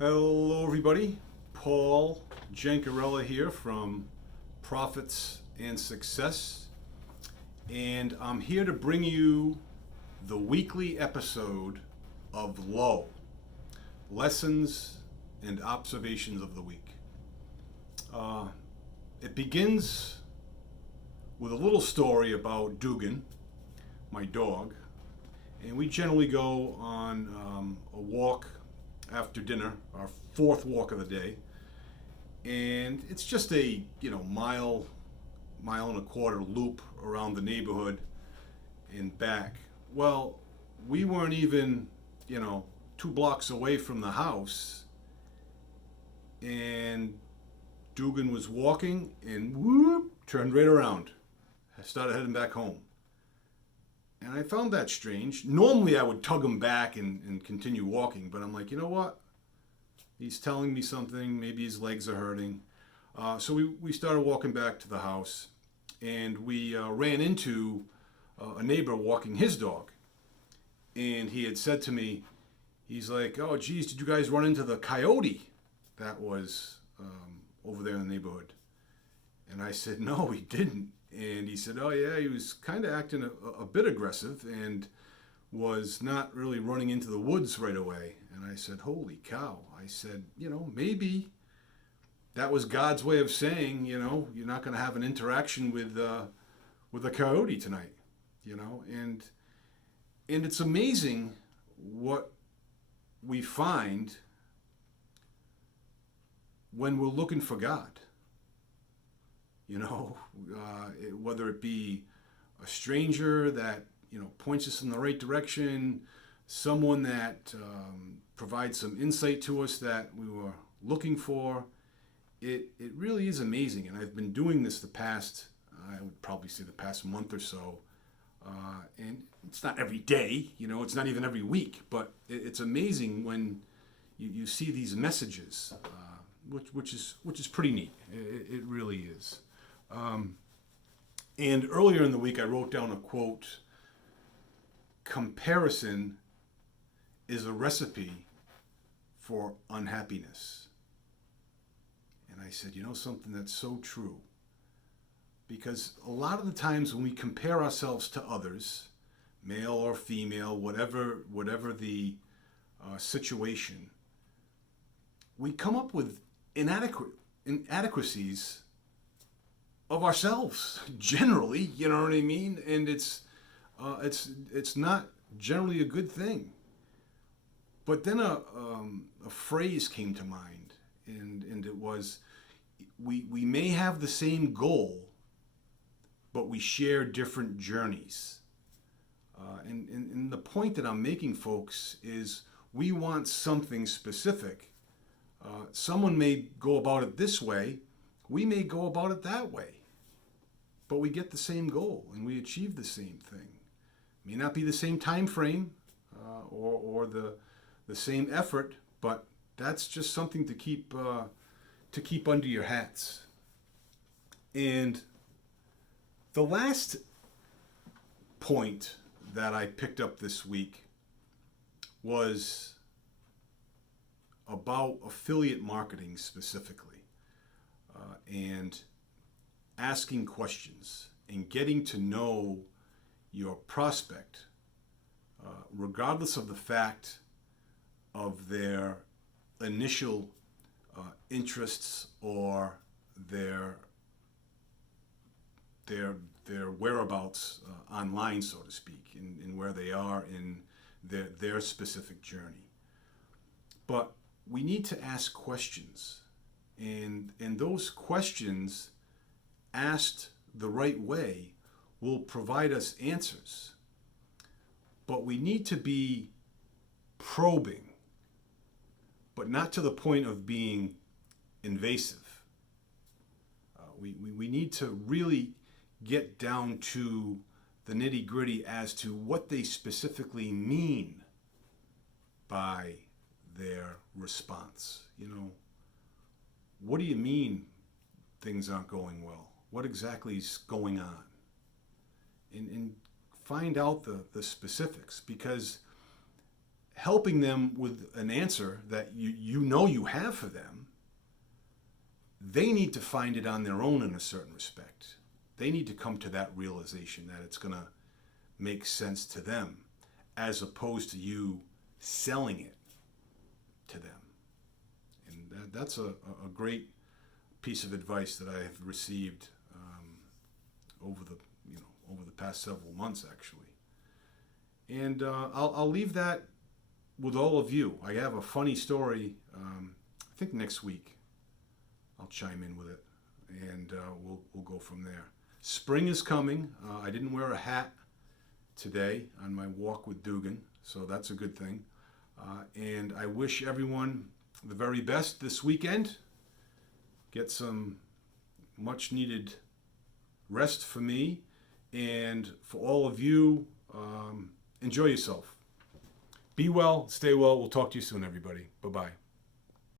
Hello, everybody. Paul Jancarella here from Profits and Success, and I'm here to bring you the weekly episode of L.O.W. Lessons and Observations of the Week. It begins with a little story about Dugan, my dog, and we generally go on a walk after dinner, our fourth walk of the day, and it's just a mile and a quarter loop around the neighborhood and back. Well, we weren't even 2 blocks away from the house, and Dugan was walking and whoop turned right around. I started heading back home. And I found that strange. Normally I would tug him back and continue walking, but I'm like, you know what? He's telling me something. Maybe his legs are hurting. So we started walking back to the house, and we ran into a neighbor walking his dog. And he had said to me, he's like, oh, geez, did you guys run into the coyote that was over there in the neighborhood? And I said, no, we didn't. And he said, oh, yeah, he was kind of acting a bit aggressive and was not really running into the woods right away. And I said, holy cow. I said, maybe that was God's way of saying, you're not going to have an interaction with a coyote tonight, And it's amazing what we find when we're looking for God. Whether it be a stranger that points us in the right direction, someone that provides some insight to us that we were looking for. It really is amazing, and I've been doing this I would probably say the past month or so, and it's not every day, it's not even every week, but it's amazing when you see these messages, which is pretty neat. It really is. And earlier in the week, I wrote down a quote: comparison is a recipe for unhappiness. And I said, something that's so true. Because a lot of the times when we compare ourselves to others, male or female, whatever the situation, we come up with inadequacies of ourselves generally, you know what I mean? And it's not generally a good thing. But then a phrase came to mind, and it was, we may have the same goal, but we share different journeys. And the point that I'm making, folks, is we want something specific. Someone may go about it this way, we may go about it that way. But we get the same goal and we achieve the same thing. May not be the same time frame or the same effort, but that's just something to keep under your hats. And the last point that I picked up this week was about affiliate marketing specifically, and asking questions and getting to know your prospect, regardless of the fact of their initial interests or their whereabouts online, so to speak, in where they are in their specific journey. But we need to ask questions, and those questions asked the right way will provide us answers. But we need to be probing, but not to the point of being invasive. We need to really get down to the nitty-gritty as to what they specifically mean by their response. What do you mean things aren't going well? What exactly is going on? And find out the specifics, because helping them with an answer that you know you have for them, they need to find it on their own in a certain respect. They need to come to that realization that it's going to make sense to them, as opposed to you selling it to them. And that's a great piece of advice that I have received over the past several months, actually. And I'll leave that with all of you. I have a funny story. I think next week I'll chime in with it, and we'll go from there. Spring is coming. I didn't wear a hat today on my walk with Dugan, so that's a good thing. And I wish everyone the very best this weekend. Get some much needed rest for me, and for all of you, enjoy yourself. Be well, stay well. We'll talk to you soon, everybody. Bye-bye.